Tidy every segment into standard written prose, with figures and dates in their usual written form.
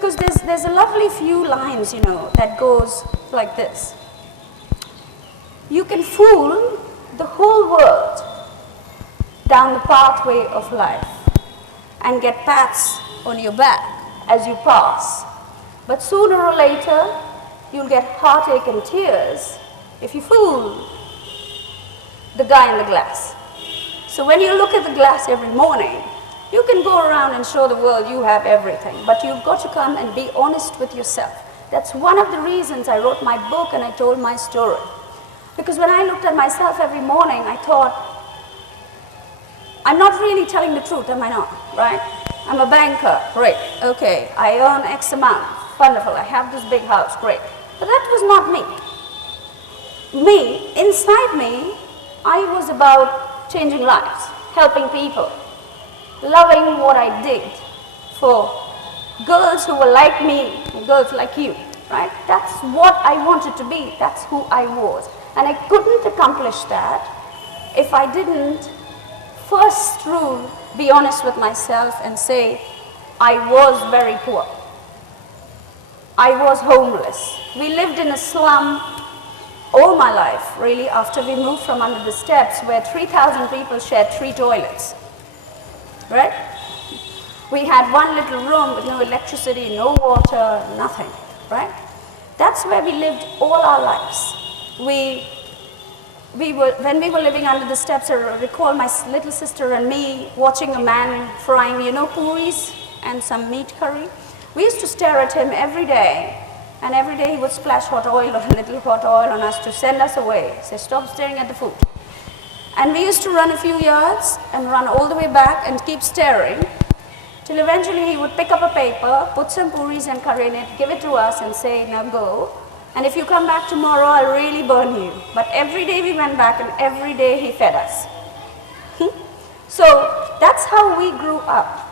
Because there's a lovely few lines, you know, that goes like this. You can fool the whole world down the pathway of life and get pats on your back as you pass. But sooner or later, you'll get heartache and tears if you fool the guy in the glass. So when you look at the glass every morning, you can go around and show the world you have everything, but you've got to come and be honest with yourself. That's one of the reasons I wrote my book and I told my story. Because when I looked at myself every morning, I thought, I'm not really telling the truth, am I not, right? I'm a banker, great, okay, I earn X amount, wonderful, I have this big house, great. But that was not me. Me, inside me, I was about changing lives, helping people, loving what I did for girls who were like me, girls like you, right? That's what I wanted to be, that's who I was. And I couldn't accomplish that if I didn't first through be honest with myself and say, I was very poor. I was homeless. We lived in a slum all my life, really, after we moved from under the steps where 3,000 people shared 3 toilets, right? We had one little room with no electricity, no water, nothing, right? That's where we lived all our lives. When we were living under the steps, I recall my little sister and me watching a man frying, you know, puris and some meat curry. We used to stare at him every day, and every day he would splash hot oil or a little hot oil on us to send us away, say, stop staring at the food. And we used to run a few yards and run all the way back and keep staring, till eventually he would pick up a paper, put some puris and curry in it, give it to us and say, now go. And if you come back tomorrow, I'll really burn you. But every day we went back and every day he fed us. So that's how we grew up.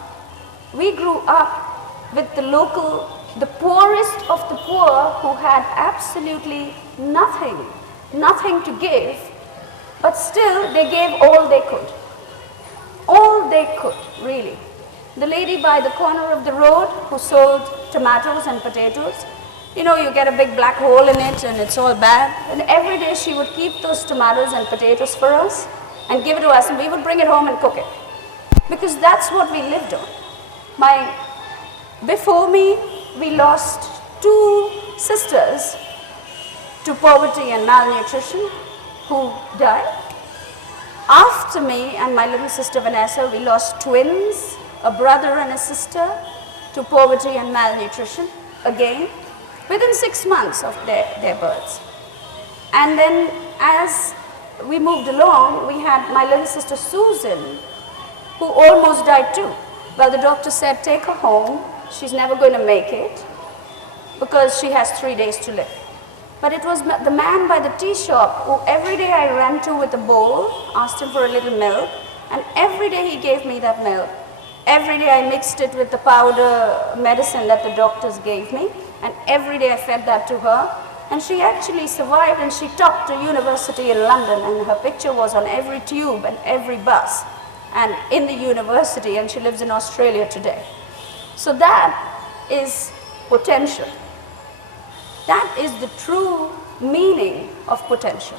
We grew up with the poorest of the poor who had absolutely nothing to give, but still they gave all they could. All they could, really. The lady by the corner of the road who sold tomatoes and potatoes, you know, you get a big black hole in it and it's all bad. And every day she would keep those tomatoes and potatoes for us and give it to us, and we would bring it home and cook it. Because that's what we lived on. Before me, we lost 2 sisters to poverty and malnutrition who died. After me and my little sister Vanessa, we lost twins, a brother and a sister, to poverty and malnutrition again, within 6 months of their births. And then as we moved along, we had my little sister Susan, who almost died too. Well, the doctor said, take her home, she's never going to make it, because she has 3 days to live. But it was the man by the tea shop who every day I ran to with a bowl, asked him for a little milk, and every day he gave me that milk. Every day I mixed it with the powder medicine that the doctors gave me, and every day I fed that to her. And she actually survived, and she topped a university in London, and her picture was on every tube and every bus and in the university, and she lives in Australia today. So that is potential. That is the true meaning of potential.